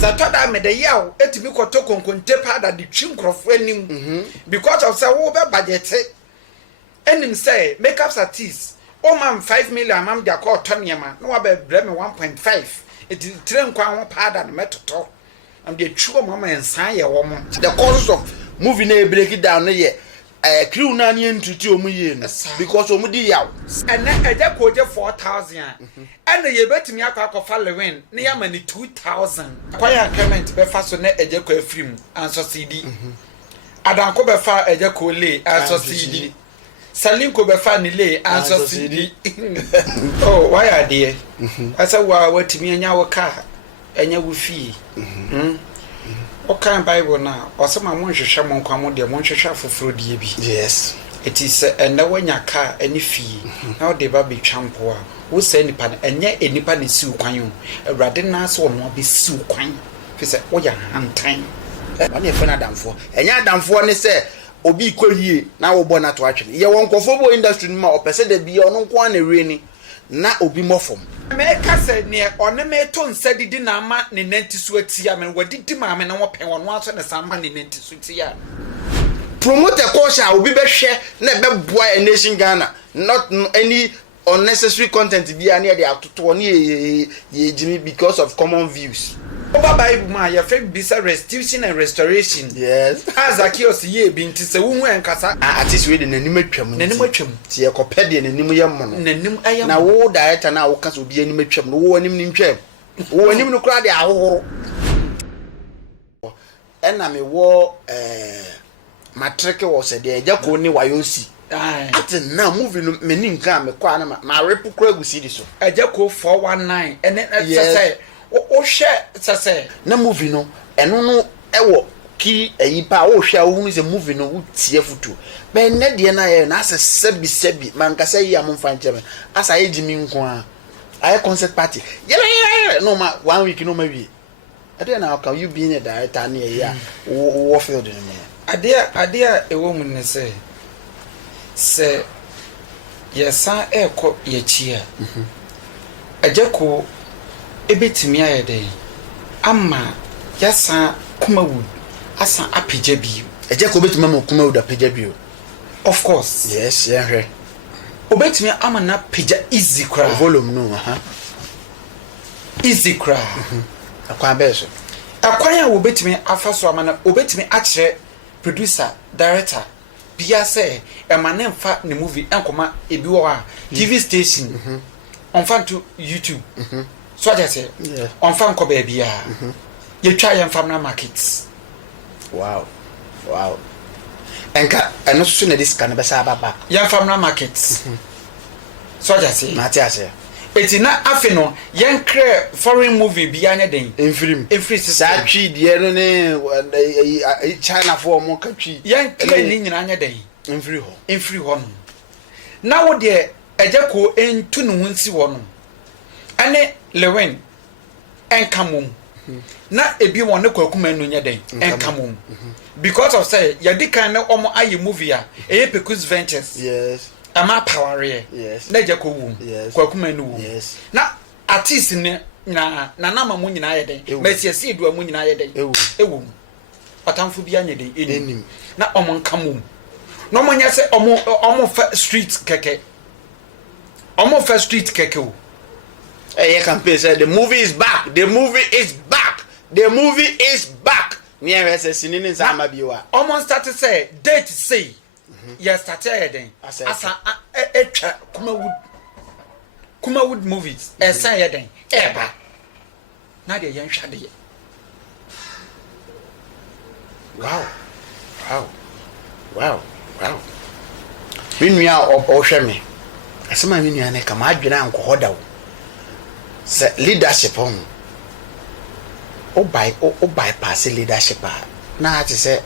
Zatoda me de yaw etimi koto konkonte pada de twinkrofo anim because of say wo be budget enim say makeup artist o man 5 million am dia ko toniema no wa be bre me 1.5 eti tren kwa ho pada no metoto am de twuo mama ensan ye wo mo the causes of movie na break it down ye crew na ne ntuti omu ye no because omu di yaw ene eje ko je 4000 ene ye betimi akwa lewin ne ya mani 2000 kwa ya increment be fa so na eje ko afrim anso cd adanko be fa eje ko le anso cd salinko be fa ni le anso cd oh why are there asa wa watimi anya wo ka enya wo fi okan bible na osema mo nhwehwe mo nkwa mo de mo nhwehwe afoforo die bi yes it is enda wanya ka ani fi na o de ba be twampo a wo se nipa na enye enipa na siw kwan awrade na so no be siw kwan fi se wo ya hantan wani e fena damfo enya damfo ne se obi kwahie na wo bo na to atwe ye won kofo bo industry ma opese de bi ono nko na we ni na obi mofom me ka se ne one me to nsadidi na ama ne nanti so atia me wadidi ma me na wo pen wono aso ne sama ne nanti so tia promote culture obi be hwe na be boa a nation Ghana not any unnecessary content bi ani dey atoto ne ye jimi because of common views over bible ma ya fe bisa restitution and restoration yes azakios ye bi nti se wo hu enkasa artist we de nanim atwam ti e kopede nanim ye mo no nanim ayam na wo director na wo kasa obi anim atwam no wo anim ni ntwam wo anim no kra de ahohoro ena me wo matric wo se de eja ko ni wayosi ati na movie no meni nka me kwa na ma repu kra gusi di so eja ko 419 ene say o hwe say na movie no eno no ewo ki ayipa o hwe a wo hu se movie no utie futu be ne de na ye na ase sebi man ka say ya mo mfa ncheme asa ye jimi nko a aye concert party yele no ma 1 week no ma wi ade na ka you being a director na ye ya wo field no me ade ewo mu ne se yesa eko ye chia ajeko ebetimi ayede ama yesa kumawood asa apija bi ajeko betimi ma kumawood apija bi of course yes yeah obetimi ama na pija easy cry volume no easy cry akwa beso akwa ya obetimi afaso ama na obetimi akire producer director bia say emane mfa ne movie enkoma ebi wo a TV station on fan to YouTube so I say on fan ko ba bia ye twa ye mfa na markets wow enka eno so na this kan be sa baba ye mfa na markets so I say Matias eti na afeno ye nkre foreign movie bia nya den enfiri sa twi de no ne China for mo ka twi ye nkre ni nyina nya den enfiri ho no na wo de ejeko entu ne hunsi wo no ane lewin enkamum na ebi won ne kwakuma enu nya den enkamum because of say ya dikan na omo aye movie a eye Pecus Ventures yes ama power yes na ejeko wu kwakuma enu wu yes na artist ne na nama mu nyina ye den mesiasi edu mu nyina ye den ewu patamfo bi anya den enim na omo nkamum no mo nya se omo fa street keke o you can pay say the movie is back near say sinini sama biwa omo start say date say ya start then asa etwa kumawood movies esa ya den eba na de yan hwade ye wow minua ohwe me asema minua ne kama adwena ankohoda wo se leadership on o bypass leadership na ati se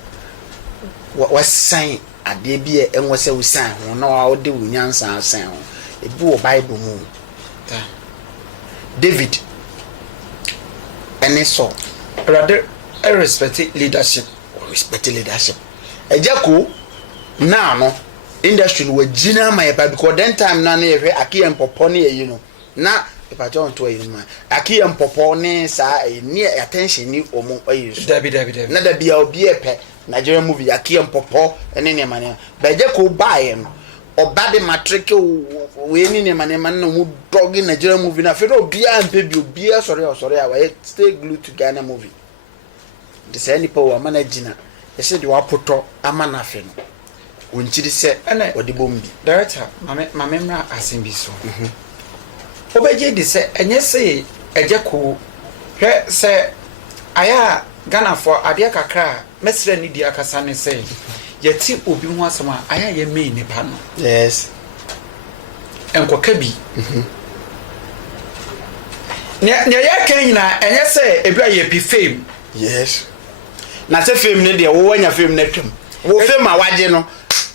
wasan ade bi enwo se usan ho na wa de wunyansa asan ho ebi wo bible mu David ene so rather respect leadership ejako na no industry no wagina my because then time na na ye hwe akiye mpopone ye no na If John to a man, I can't popone, sir, near attention, you or more. Debbie. Not a be a pet, Nigerian movie, I can't popo, and any man. But they could buy him. Or bad matric, winning a man who dog in Nigerian movie. Now, if you don't beer and baby, beer, sorry, I stay glued to Ghana movie. The same power managing. They said you are put up a man nothing. When she said, or the bombi. Director, my memory has been so. Obeje de say enye say eje ko hwe say aya Ghana for ade kakra mesre ni di akasa ne say yeti obi ho asema aya ye me nipa no. Yes. Enkoka bi. Ne ya kan nyina enye say ebi aye pi fame. Yes. Na say fame ne de wo wanya fame na twam. Wo fame a waje no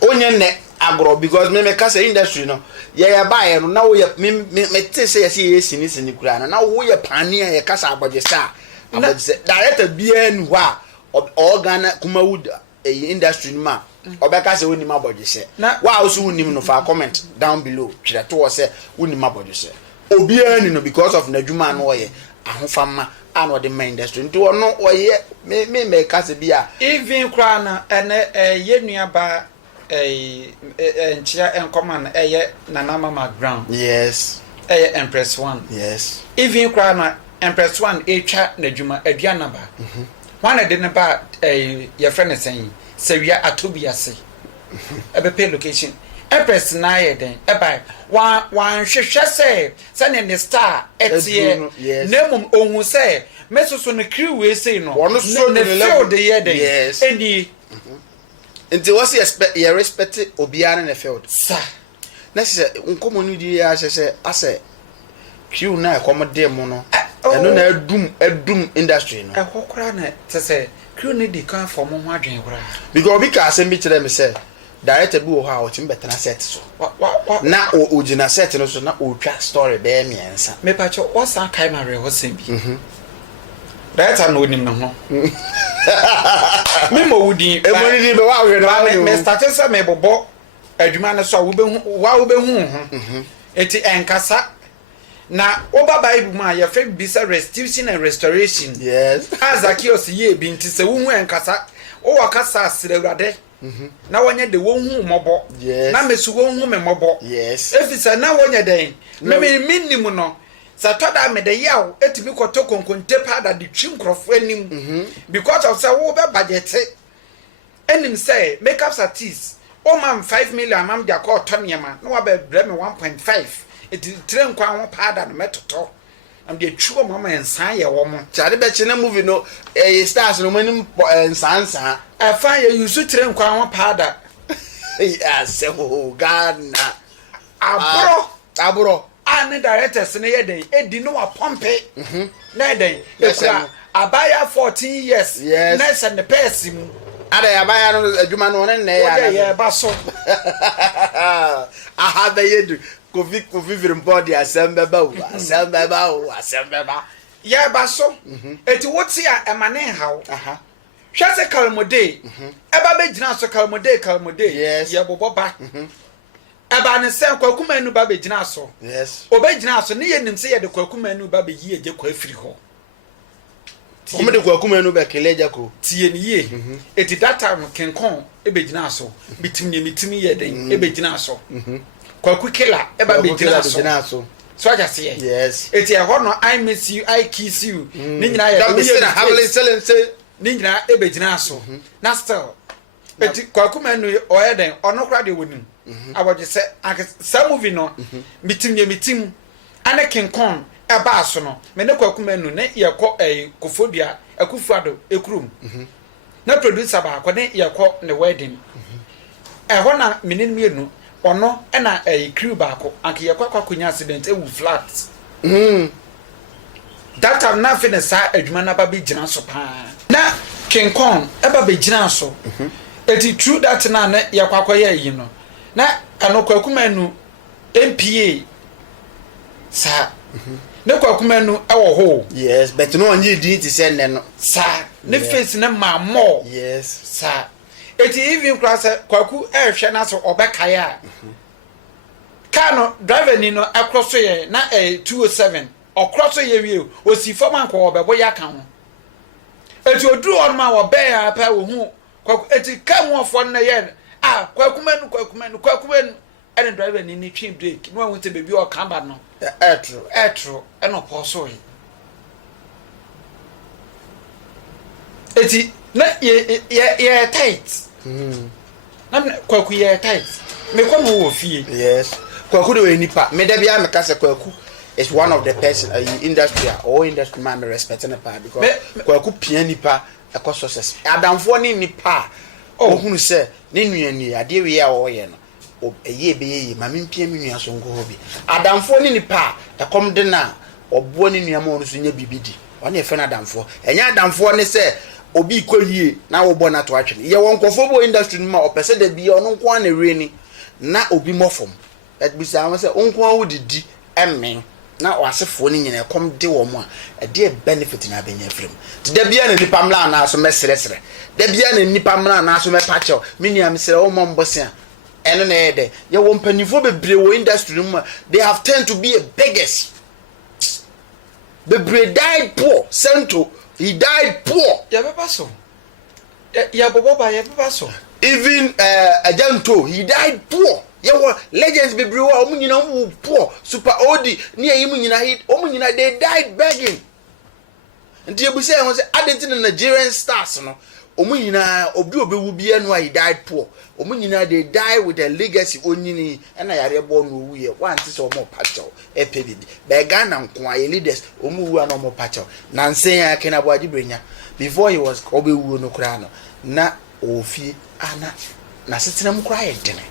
onye ne agro because me ka say industry no ya buy no na wo ya me te say yes sini kura no na wo ya pani ya kasa abodesa director bia nu a organ Kumawood industry ma obeka say woni mabodese wa also woni no fa comment down below tire to say woni mabodese obia ni no because of nadwuma no ye ahofama and what the main industry nti ono oye me ka say bia even kura na ene ye nuaba nchia encommand Nana Mama Ground. Yes. Empress 1. Yes. Even kra na Empress 1 echa na djuma aduana ba. One de ne ba your friend is saying Sevia atobiase. Ebe location. Empress na ye den e ba one hwehwe say send the star etie nemum ohun say mesoso no crew we say no. One so ne field ye den. Yes. Eni nti what's you respect obiara in the field sir na say nkomo no di ya say ase crew na accommodate mo no eno na adum industry no ehokora na say crew ni di kan for mo ho adwen kora because we ka asem bi kire me say director bi wo ha o tim betena set so na o gina set no so na o twa story be miensa me pa cho wasa kai ma re ho sem bi director no nim no ho me mo wudi e mo ni be wa we no me start say me bobo adwuma ne so wo be hu ho eti enkasa na oba bible ma ya fe bisa restitution and restoration yes azakios ye bi nti se wo hu enkasa o wakasa asire urade na wonye de wo hu mobo na mesu wo hu me mobo yes efisa na wonye den me minnim no satoda me de yaw etimi koto konkonte pada de twinkrofo anim because of say wo be budget enim say makeup artist o man 5 million mam dia ko toniema no wa be bre me 1.5 eti tire nkwa ho pada no metoto am de chuo mama ensan ye wo mo chade be chine movie no stars no manim ensansa afa ye yusu tire nkwa ho pada yes oh Ghana abro and directors ne ye den edi no wa pompe na den ekura abaya 14 years na se ne pesim ada abaya no adwuma no ne ya ba so aha da yedu kofi vimbody asembe ba ya ba so eti woti a emane hawo hwase kalmode eba be gina so kalmode ye bobo ba eba ne se kwakuma anu ba be gina so yes obe gina so ne ye nim se ye de kwakuma anu ba be yi eje kwa afiri ho omede kwakuma anu be keleja ko tie ne ye eti data kenkon ebe gina so bitim ye den ebe gina so kwaku killer eba be gina so so I just say yes eti e ho no I miss you I kiss you ni nyina ye don't be saying habling selling say ni nyina ebe gina so na still eti kwakuma anu o ye den ono kra de wonim aboje se sa movie no mitim ane kenkon eba so no me ne kwakuma anu ne ye kɔ kofodua akufuado ekrum na producer ba kɔ ne ye kɔ ne wedding ho na menin mienu ono na crew ba ko anke ye kwakwa konya accident ewu flat that time na finish sa adwuma na ba be gina so pa na kenkon eba be gina so eti true that na ne ye kwakwa ye yi no na anokwa anu MPA sa ne kwakuma anu ewo ho yes but no onye di ti say ne no sa ne face ne ma more yes sa eti even class kwaku ehwe na so obekaya car no driver ni no across ye na 207 across ye wie o si fam anko obebo ya kan ho eti oduru on ma wo be ya pa wo hu eti ka mu ofo na ye kwakumenu ene driver ni twin brake no won te bebi o kan ba no etro eno poso yi eti na ye tight na kwaku ye tight me ko mo wo fie yes kwaku de nipa me da bia me ka se kwaku is one of the person industry or industry man me respect na pa because kwaku pia nipa e success adamfo ni nipa ohunu se ne nuani ade we ya wo ye no eye be ye ma me pia me nua so ngo hobi adamfo ni nipa e kom de na obo ni nua ma onu so nya bibidi one e fe na adamfo enya adamfo ne se obi koyie na wo bo na to atwe ye won kofo bo industry ma opese da bi ono nko na reni na obi mofom that be say say onko awu didi emen na wasefo ni nyina kom de wo mo a de benefit na benya frem da bia na nipa mla na so mesresre da bia na nipa mla na so mepacho mini am sere wo mo mbose a eno na ede ye wo mpanifo bebre wo industry mu they have tend to be a beggars bebre died poor Sento he died poor ya beba so ya bobo ba ya beba so even Ajanto he died poor Yawa legends bebre wa omunyina wu poor super odi ni ayimu nyina hit omunyina they died begging nti ebuse e ho se adenti na Nigerian stars no omunyina obi obewu bia no he died poor omunyina they die with a legacy onyini na yare bo no wu ye wanti se omo pacho epebibi be Ghana nko aye leaders omuwu na omo pacho na nsen ya kenabo ajibrenya before he was obewu no kra no na ofie ana na setena mu kra ye dene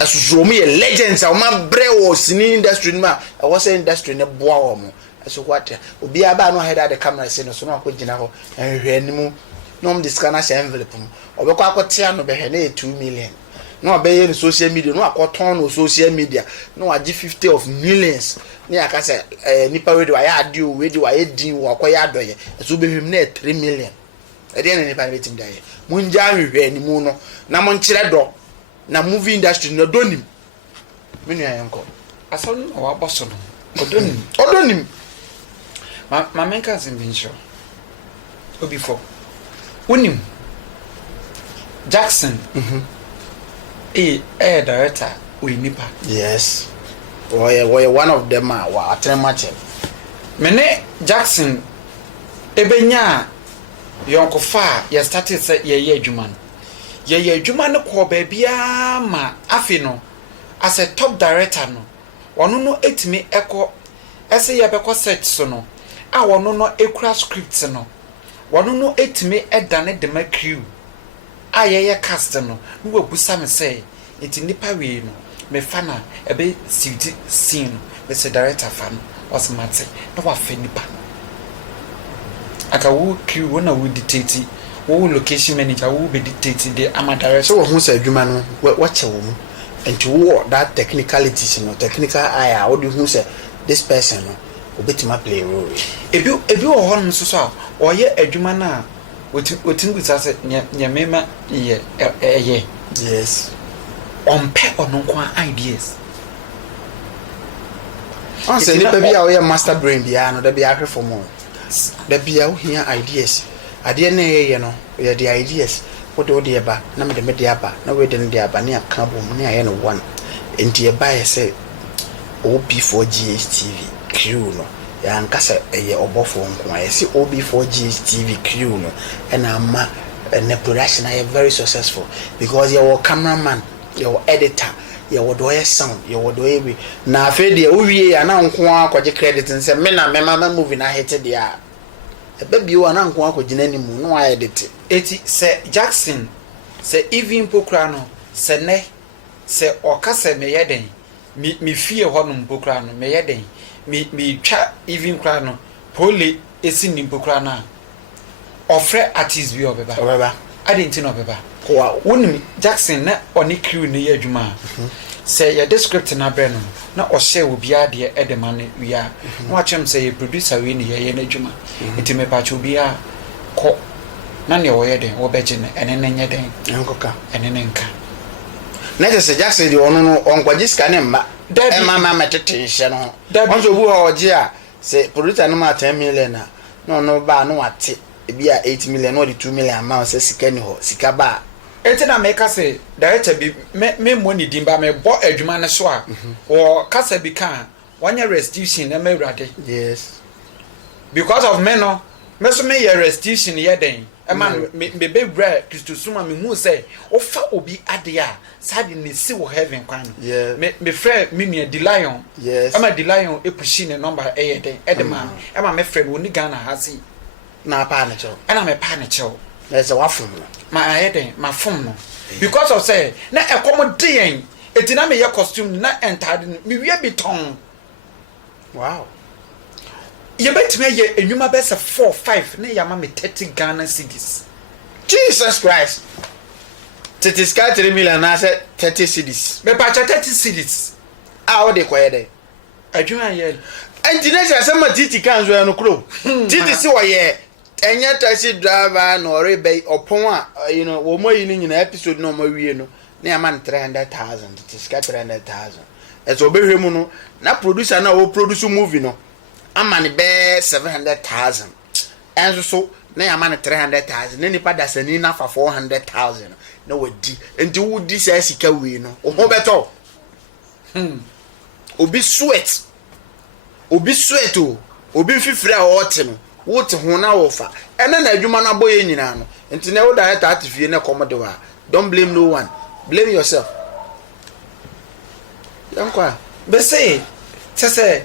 asuzromu ye legends a ma brewo sini industry ma I was industry ne boa wo mo so what obi aba no head the camera say no so no akogina ho ehwe animu no m discana say envelope mu obekọ akotia no behwe na 2 million no obeye no social media no akoton no social media no agi 50 of millions ni aka say nipa we do aya ade o we do aya din wo akoya adoye so behwem na 3 million e dey na nipa betim daye munja hwehwe animu no na mo nkire do na movie industry no donim menu ayanko asan no wa boso no odonim ma menka zimbincho obi fo unim Jackson director we nipa yes we one of them wa atremache mene Jackson ebenya yonko fa ya started say ye adwuma no ye adwuma no ko ba bia ma afi no as a top director no wono no etimi eko ese ye beko set so no a wono no ekura script no wono no etimi edane de ma crew a ye cast no we busa me say enti nipa we no me fana ebe scene me say director fan was mate no wa fe nipa aka wo crew wona wo dictate wo location manager wo be dictate the ama director so wo hu say adwuma no wache wo mu enti wo that technicalities no technical eye wo do hu say this person no obetima play a role ebi wo ho no so o ye adwuma na otingu say nyamema ye yes on pay on kwa ideas on say ni baby a wo ye master brain bia no da bia hwe for mo da bia wo hia ideas ade na ye no ye the ideas what do the ba na me de aba na we de ne aba ne aka bom ne aye no one enti e ba ye say OB4GHTV crew no ya nkasa ye obofo nko aye say OB4GHTV crew no na ama ne production aye very successful because your cameraman your editor your do sound your do we na afi de owie ya na nko akwaje credit nse me na mema movie na hit de a baby wa na nko akogina ni mu no edit eti se Jackson se even pokra no se ne se okase me yeden mi fie ho no pokra no me yeden mi twa even kra no pole esi ni pokra na ofre artist bi obeba adenti no obeba wow wonim Jackson na oni crew ne yadwuma se ya descript na bre no na o share obi ade e de man wia na wachem se ye producer we ne ye na adwuma enti me pa cho obi a ko na ne wo ye den wo beje ne ene ne nye den nkoka ene ne nka na se Jackson di ono no onkwaji sika ne mma e mama metete nhye no onso bu ho oje a se producer no ma 10 million na no ba no wate e bi a 8 million no di 2 million amount se sika ni ho sika ba enti na make say director bi me money dimba me bo adwuma ne so a wo kasa bi kan wanya restitution na mawrade yes because of me no me so me ye restitution ye den e man me be bra Christo suma me hu say ofa obi ade a sade ne si wo heaven kwan me frɛ me nua Delion yes ama Delion epushi ne number e ye den e de man e ma me frɛ me oni Ghana ha si na pa na cho e na me pa na cho na se wafum no ma ayeden ma fom no because of say na ekomode yen etina me ye costume na entade me wie biton wow ye betime ye enwuma be se 4 5 na ya ma me 30 Ghana cedis Jesus Christ 3 million na se 30 cedis me pa 30 cedis a o de koye de adwuma ye engineer say ma titi kan zo no kro titi si wo ye enye taxi driver no rebe opon a wo moyi ni nyina episode no ma wie no na ya man 300,000 it is 300,000 ezo behwe mu no na producer na wo produce movie no amane be 700,000 enso so na ya man 300,000 na nipa dasani na fa 400,000 na wadi enti wudi say sika wi no o ho beto obi sweat o obi fifira o te no wote ho na wofa ene na adwuma na boye nyina no enti na wo director atifie na komode wa don't blame no one blame yourself yankwa be say sese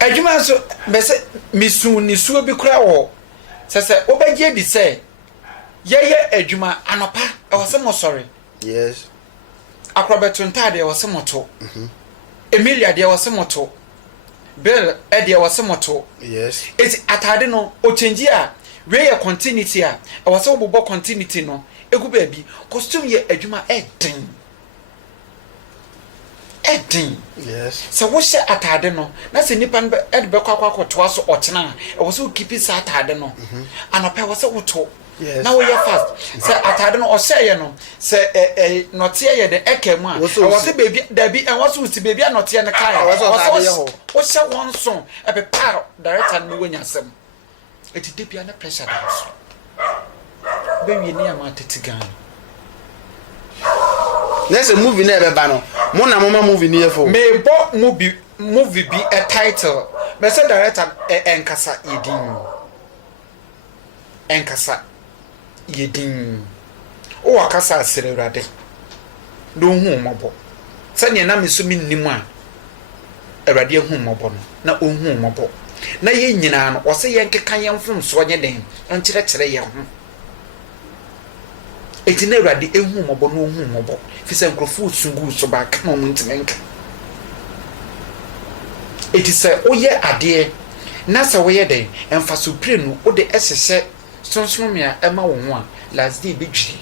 adwuma so be say misu ni suo bi kura wo sese obegye di say ye adwuma anopa e wose mo sorry yes akrobeto ntade e wose moto Emilia de wose moto Bill Eddie was moto. Yes. It's atade no o change a we ye continuity a e was obobo continuity no egu baby costume ye adwuma edin. Yes. So wo she atade no na se nipa no ed be kwakwa to aso ochena e was o keep sa atade no. Anopa was o to. Yes. Now we are fast. Say atade no o share ye no. Say not here ye the eke mu a. Was baby there be and was with baby not here na kai. Was say one song e be power director no wanya asem. Eti dey bia na pressure da so. Be wi ni ama tetigan. There's a movie never bano. Mona mama movie near for. Me bo movie be a title. Me say director enkasa yedin. Enkasa yedin. O akasa aserewrade. Do hu mobo. Sanya na me so minnim a awrade hu mobo no. Na ohu mobo. Na ye nyina no, o se ye nkeka ye mfom so nye den. Nkire kire ye ho. Eti na awrade ehu mobo no ohu mobo. Fisa nkrofo sungu so ba ka mo ntimenka. Eti se oye ade na se wo ye den emfa so pre no o de esese sonsomia ema wo ho a last day be dwiri.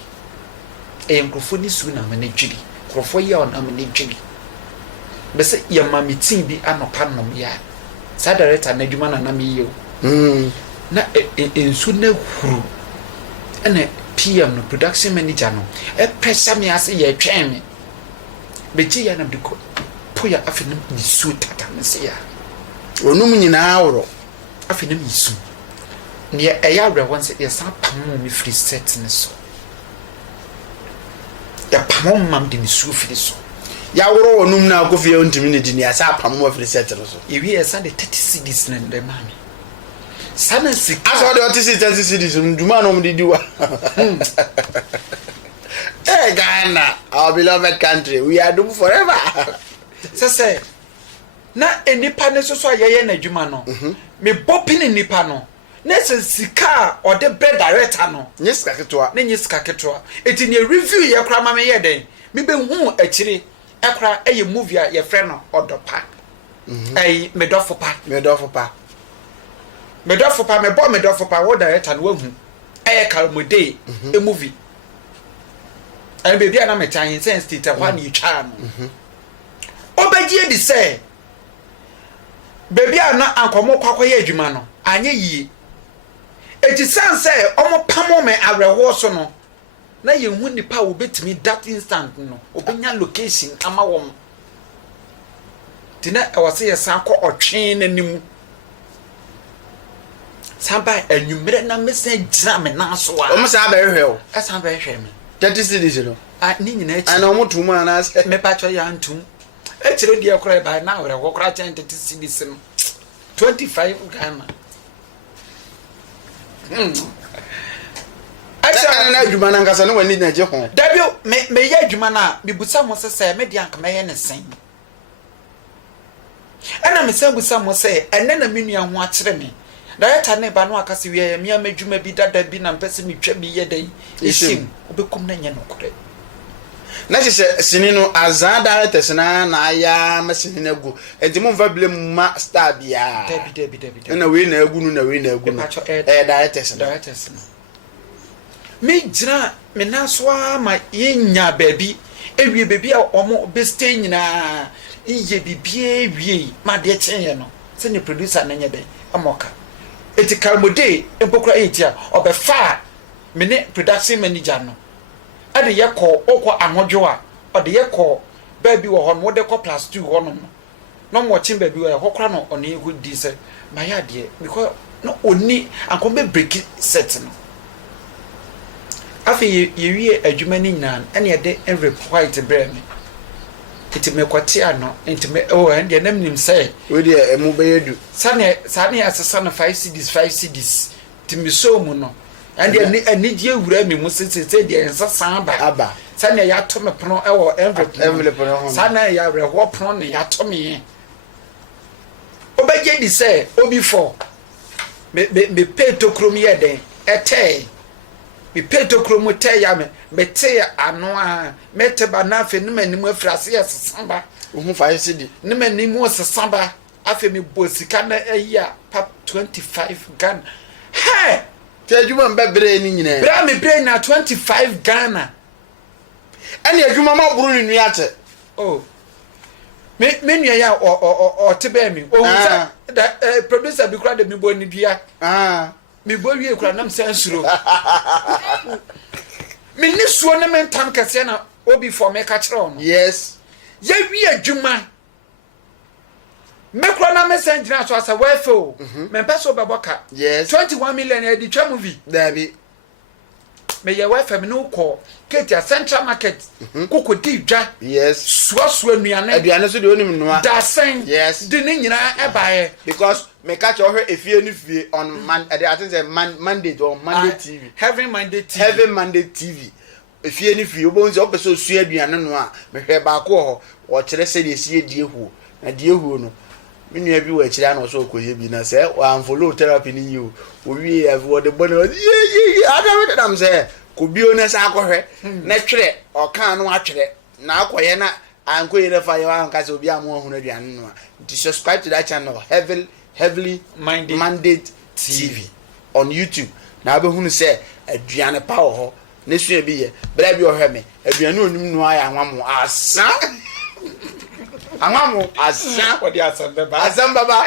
Nkrofo ni su na ma na dwiri. Nkrofo ye on am na dwiri. Be se ye ma meeting bi anopa nom ya. Sa director na dwuma na me ye o. Na ensu na huru. Ene PM no production manager no e pressure me ase ye twen me be ji ya na de ko poya afenum nisu tata me se ya onum nyina awro afenum nisu ne e ya wre won se ye sa pam me free set ne so ya pam mam de nisu free so ya wro onum na akofie ontimi ne di ne asa pam mo free set no so e wi e sa de 30 cedis na de mami sana sika aso de 30 cedis nduma no mdi diwa hey Ghana our beloved country we are doomed forever say na enipa ne so ayeye na adwuma no me bopini nipa no na se sika o de be director no nyisika ketwa na nyisika ketwa eti ne review ye kra ma me ye den me be hu akire ekra eye movie a ye frɛ no odopa medofo pa me bo medofo pa wo director no wahu eye kalmode e movie and baby na me chan sense tita one you twa no obegye di say baby na ankomo kwakoye adwuma no anye yie eti san say omo pamo me aweho so no na ye hu nipa wo betimi that instant no obenya location ama wom tina e wose ye san ko otwen nanim samba enwumere na mesen gina me na so a o mo sa ba hwe o asan ba hwe me 30 cities no a ni nyina echi ana o mo tumu ana me pa cho ya ntum echire die kora ba na wore ko kora chen 30 cities no 25 Ghana Asa na adwuma na nkasa no wani na je ho dabio me ya adwuma na me busa mo se me dia nka me ye ne sen ana me se busa mo se enne na menua ho akere me director ne ba no akase wie me amadwuma bi dada bi na mpese me twa bi ye dai esim obekum na nya no kore na se sini no azan directors na aya masini na gu enti mo mfa bile ma star bia debi na we na agu no directors no me jina me na so ama yenya baabi ewie baabi a omo be stay nyina iye bibie wie ma de chenye no se ne producer na nya be amoka eti kalmode empokra etia obefa me ne production manager no ade ye ko okọ ahodwo a ode ye ko baabi wo ho no de ko +2 ho no mo chin baabi wo ho kra no one egu di se ma ya de because no oni akombe break set no afi yewie adwuma ni nyina ene ye de every white brand iti me kwati ano enti me ende na mnim say we de emu be yedu sane asesa na 5 cds timi so mu no ende ani die wura mi mu sese de ensa san aba sane ya to me pono ewo envelope no sane ya reho pono ne ya to me obeje di say obi for me pay to krom ye den etey me pay to krom te ya me te ano a mete ba na afi nima nimu afrase yesamba ohu 5 cd nima nimu sesamba afi me bosika na eya pap 25 Ghana he te adwuma mba bre ni nyina bra me bre na 25 Ghana ene adwuma ma buru ni nua te oh me nua ya o te be mi o sa producer bi kura de mi bo ni dua me bo wie kura nam sansuro me ni suo na men tam kase na obi for me ka kire on yes ye wi adwuma me kura na me senjina so asa we fo me peso be boka yes 21 million e di twa movie dabi me ye we fa me no ko Ketia Central Market koko di dwa yes suo aduane so de onim noa da sen yes de ni nyina e baaye because me catch ohwe efie ni fie on I think say Monday or Monday TV Heaven Monday TV efie ni fie obonzi opeso su aduane no a me hwe ba ko ho o kire se de sie die hu na die hu no minua bi wa kire na so okoye bi na se wa follow therapy ni yi o wi e wo de bone adawe dem say ko bio na sa akohwe na twere o kan no atwere na akoye na ankoye na fa ye wa nka se obi amu hu na aduane no a subscribe to that channel heavily minded TV on YouTube na be hunu se aduane pa ho na sua bi ye bra bi ohwe me aduane onum no aya anwamo asa anwamo asa odi asamba ba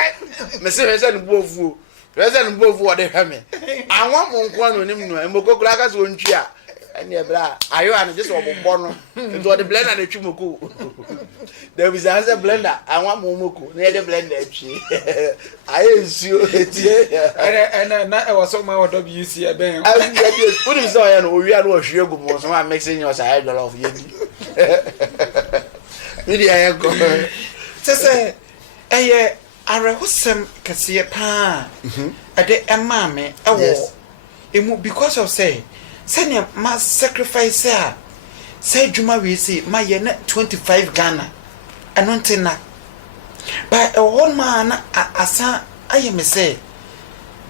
me se hwese no bofu ode hwe me anwamo nko no onim no emokokura aka so ntwi a ene bra ayo an just obobbo no nto ode blender na twimoko there is a blender anwamo moko na ye blender atwi ayo nsuo etie na e waso ma wodo bi isi e ben put so ya no owia no ohwe gu mo so ma mixing your side dollar of yedi media ya go sese eye arehosem kase pa ade emame ewo emu because of say ma sacrifice a say juma we say ma ye na 25 Ghana anontina ba e won ma na asa aye me say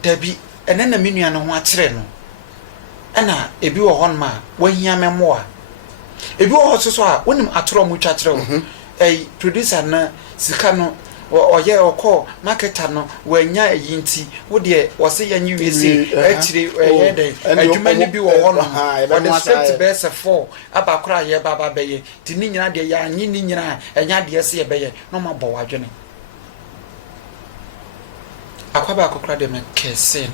dabi ene na menua no ho akere no ana ebi wo hon ma wahia memoa ebi wo so a wonim atoro mu twa kere wo producer na sika no oye okọ marketer no wanya yinti wo de wose yanyi wesi akire dey adwuma ni bi wo ho no the script best 4 abakora ye baba beye ti ni nyina de ya anyi ni nyina enya de se ye beye no ma bo wadwene akwaba akokora de me kese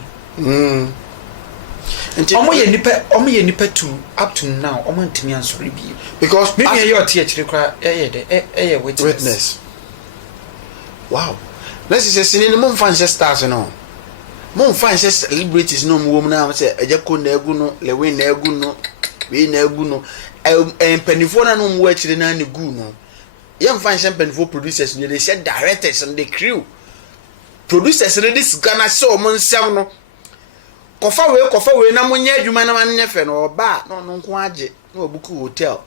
Omo ye nipa to up to now omo ntimi ansori bi because me me your tie chire kra eh witness. Wow. Let's say sinin mo fan stars no. Mo fan celebrities no mo na say ejeko na egu no lewe na egu no we na egu no empanifo na no mo achire na ne gu no. Yem fan empanifo producers no they said directors and the crew. Producers no this Ghana show mo nsem no. Kofa we na munye adwuma na man nyefe no oba no nko age na obuku hotel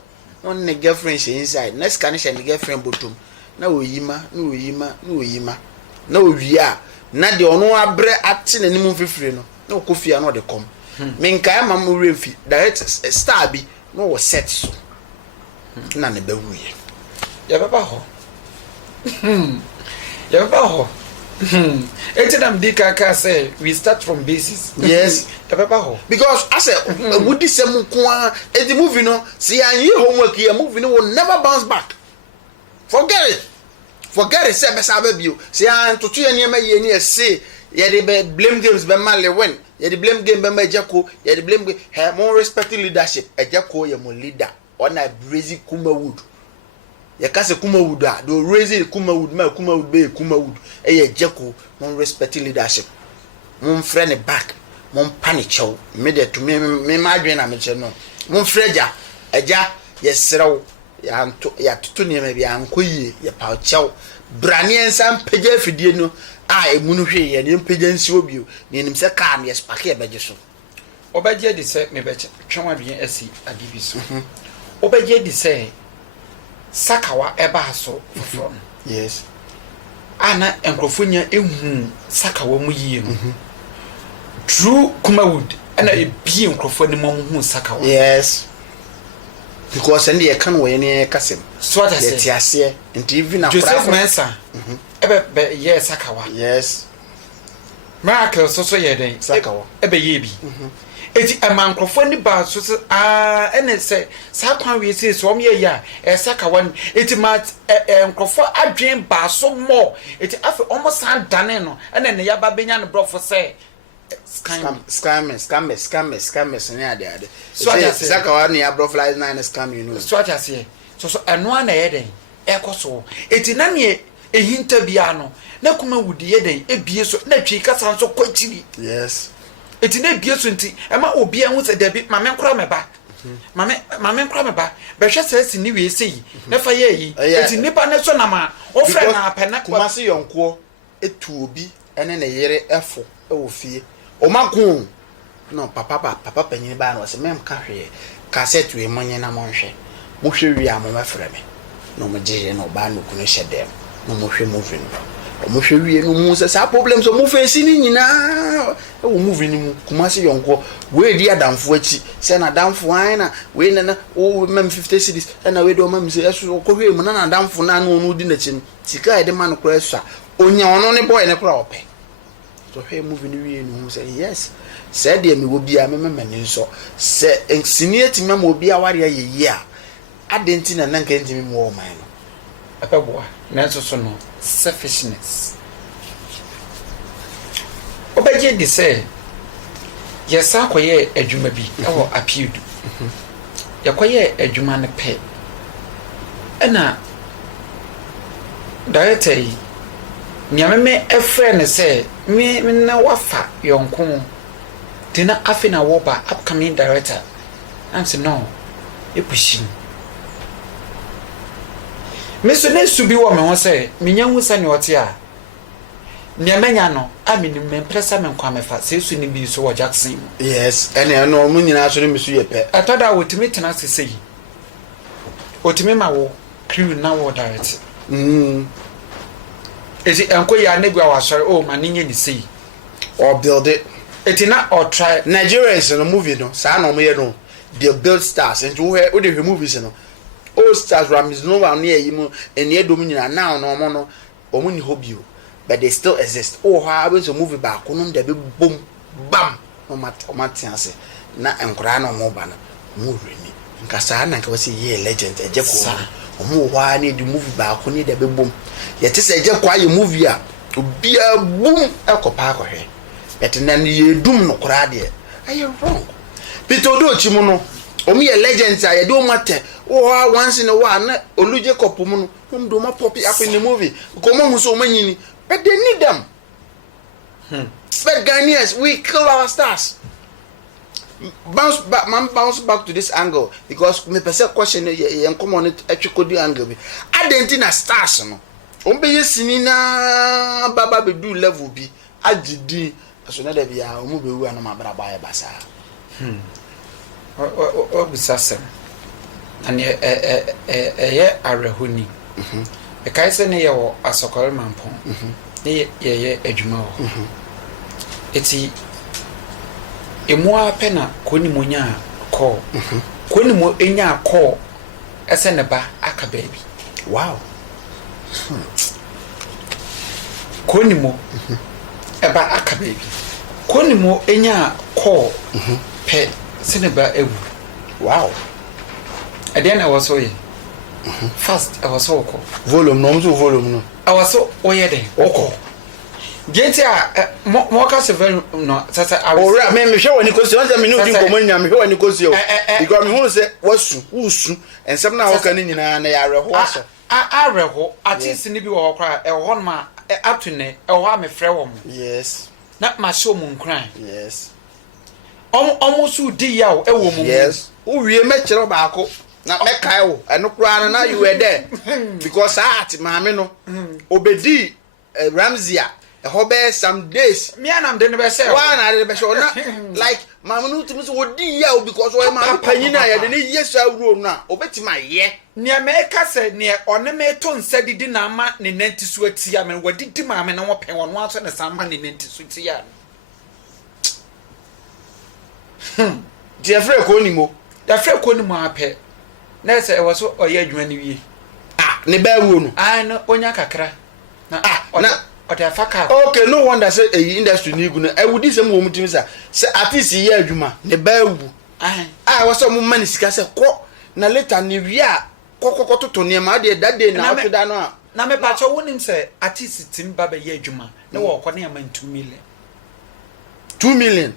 on ne girlfriend inside next can she ne girlfriend bottom na oyima na owia na de ono abre ate na nimu fefire no na okofia na de kom menka ma mo refi direct star bi no wo set so na ne bewuye ya baba ho Etinam dika say we start from basis. Yes. Because I said would this the movie no see and homework here movie no will never bounce back. Forget it say besa baby see and to any ye say ye the blame games be male win ye the blame game be majako ye the blame have more respecting leadership ejako ye mo leader on a crazy Kumawood. Ya kase Kumawood do raise Kumawood be Kumawood e jeko mon respect leadership mon friend back mon panicho me de to me madwen na me che no mon freja eja yesrew ya tutu ne me bia ankoyie ya pa chew brane ensam peja fidie no a emunu hwe ye ne peja nsi obio ne nim se ka me spake e beje so obaje de se me beche twon adwen asi adibi so obaje de se Sakawa eba so from. Yes. Ana enkrofonya ehu Sakawa mu yie no. True Kumawood ana ebi enkrofo ne mom hu Sakawa. Yes. Because and ye kan we ne kasem. So what I say. Yetiase nti even na Joseph Mensa. Ebe ye Sakawa. Yes. Miracle so ye den. Sakawa. Ebe ye bi. Eti amankrofo ni ba so ene se sa kwan we se so me ya Sakawa eti ma enkrofo adwen ba so mo eti afi omo san dane no ene ne ya ba benya no brofo se scammers ne ade so Sakawa ne ya brofo lies nine scam you know so ata se so eno ana ye den ekoso eti na ne ehinta bia no na Kumawood ye den ebie so na twi kasa so kwatiri. Yes. Eti na bie so nti ema obi hu se dabi mame nkora meba mame nkora meba be hwe se si ni we sei na fa ye yi eti nipa ne so na ma o fra na apena Kumasi yonko etu obi ene ne yere efo e wo fie o makun no papa panyin ba na o se mem ka hwe cassette we monye na monhwe mo hwe wi a mo mafra me no mo jeje no ba no kunu hyedem no mo hwe movie no mo hwe wi no mo se sa problem so mo face ni nyina e wo movie ni mu Kumasi yonko we di adamfo achi se na adamfo an na we na o mem 50 cedis na we do mem se eso ko hwe mu na adamfo na no di na chi sika e de man ko eso onya ono ne boy ne kra ope so hwe movie ni wi no se yes se de mi wo bia me mani nso se senior mem obi aware ye yi a adenti na nanka ntimi mu o man no apeboa na so no selfishness obaje di say yesa koye adwuma bi ewo appeal yakoye adwuma ne pe ena director nyameme efre ne say me na wafa yonko tina afina woba upcoming director I'm say no epushi me so na subi wo me ho say menya hu sane ote a nyamenya no amini me pressa me kwa mefa se su ni bi so wo Jackson. Yes ene no mu nyina so me su ye pe atoda wotimi tena sesei wotimi ma wo crew na wo direct ezi enko ya na gwa wasori o ma ninye ni sei or build it etina or try Nigerians in a movie no sa no me no they build stars and who the movies no all stars Ramis no one near you and near dominion now no more no or money hobby but they still exist. Oh, how was a movie back on the big boom bam no matter say na enkra no mo ba no mo remi nka sa na nka wase ye legend ejeko omo wa na di movie back on the big boom yete say ejeko aye movie a obia boom ekopa akohwe yete na ye dum no kra de ɛyɛ wrong Peter Odochi mu no omi ye legends a ye do mate o once in a while na Olu Jacob mu no hom do ma pop up in the movie because mo so manyini but they need them but Ghanaians we kill our stars bounce back to this angle because me person question ye come on it etwikodi angle bi adentina stars no ombe yesini na baba be do level bi agidi so na da bia omu be wu anoma bra ba e basa o bisasem and ye arehuni e kai se ne ye wo asokore mampon ne ye adwuma wo eti emu apena koni monya call koni mo enya call ese ne ba aka baby wow koni mo eba aka baby koni mo enya call pe se ne ba ewu wow again I was so fast I was so call volume no I was so oyede oko Genti mo ka se very no tata ora me hwe woni kosi on se me no di komo nya me hwe woni kosi o because me hu se wasu usu ensem na wo ka ni nyina na ya reho aso areho artist ni bi wo kra e ho ma up to ne e ho me frɛ wo mo yes na ma show mu nkran yes almost di ya e wo mu yes wo wie me kire baako na me kai wo eno kra na you were there because art maame no obedi Ramzia hobe some days me and am de be say one na de be say na like maame no timi so wodi ya because o ma panyina ya de ne yesu awuro na obetima ye ne me ka se ne one me to nsadidi na ama ne nanti so atia me wadidi maame na wo pen wono aso ne samba ne nanti so tia dia frɛ ko ni mo da frɛ ko ni mo apɛ na se e wo so oye adwuma ni wie ne ba wuo no no onya kakra na na Otafaka. Okay, no wonder say a industry ni gu na I would say mo mutim say artist ye adwuma ne ba wu was some money sika say ko na later ni wi a kokoko toto ne ma de that day na otoda no a na me pa cho wonim say artist tim ba be ye adwuma na wo ko na ma 2 million 2 million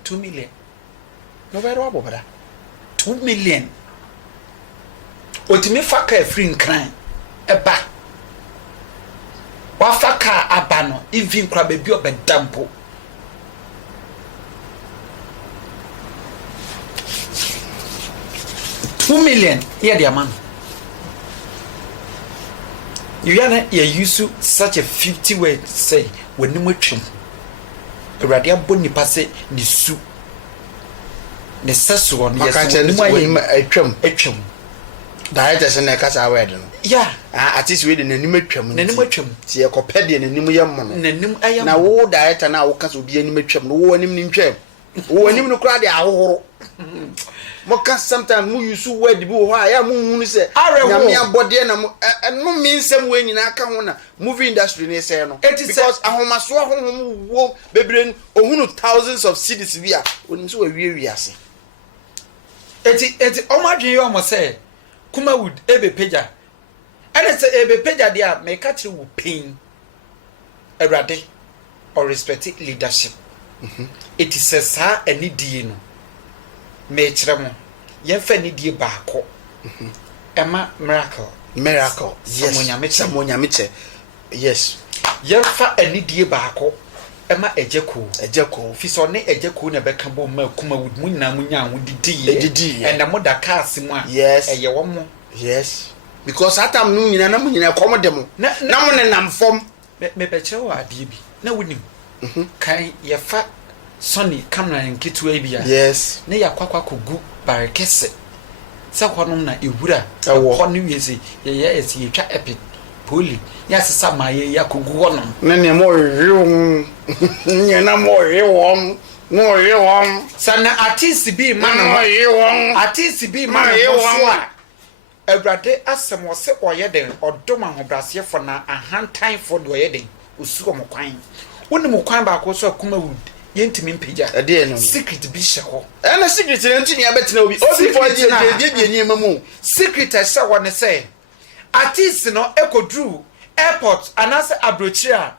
no very well brother 2 million otimi faka free nkran eba wafaka abano even kwa bebi obedampo $2 million here the man you use such a 50 word say when you twem awrade aboni pase ni su ne seso on yes atwem director say na kasa word no yeah artist we de nanim atwam tie ekopede nanim yem no nanim ayam na wo director na wo kasa obi anim atwam no wo anim ni ntwam wo anim no kra de ahohoro mo ka sometimes mu use word bi wo ha ya mu hunu se nyame abode na no minsem we nyina aka ho na movie industry ne say no because ahomaso ahohom wo bebre ohunu thousands of cities bi a onim se wa wie ase eti omadwe yo mo say kuma wood ebe peja and say ebe peja dia me ka kire wo pain awrade or respect leadership it is sa ani die no me kire mo ye fa ni die baako ema miracle yes samonyamiche yes ye fa ani die baako ema ejeko fi so ne ejeko na beka bo ma kuma wood munyina munya wodidi and mo da car simu a eye wo mo yes because atam no nyina na munyina komode mo na mo ne namfom me beche wo ade bi na wonim kan ye fa Sonny camera nkitu ebia yes ne yakwakwa kogu barekese se honom na ewura honu wiese ye esi yetwa epic poli ya sesa maye ya kogu honom ne mo riwo nyena mo riwo sana artist bi man artist bi man awrade asem wo se oyeden odom ahobrase fo na ahantan fo do oyeden osuko mo kwan woni mo kwan ba ko so akuma wood yentimi mpija ade no secret bi hye na secret ntini abetina obi for je nyema mu secret hye wo ne say artist no ekodru airport anase abrochira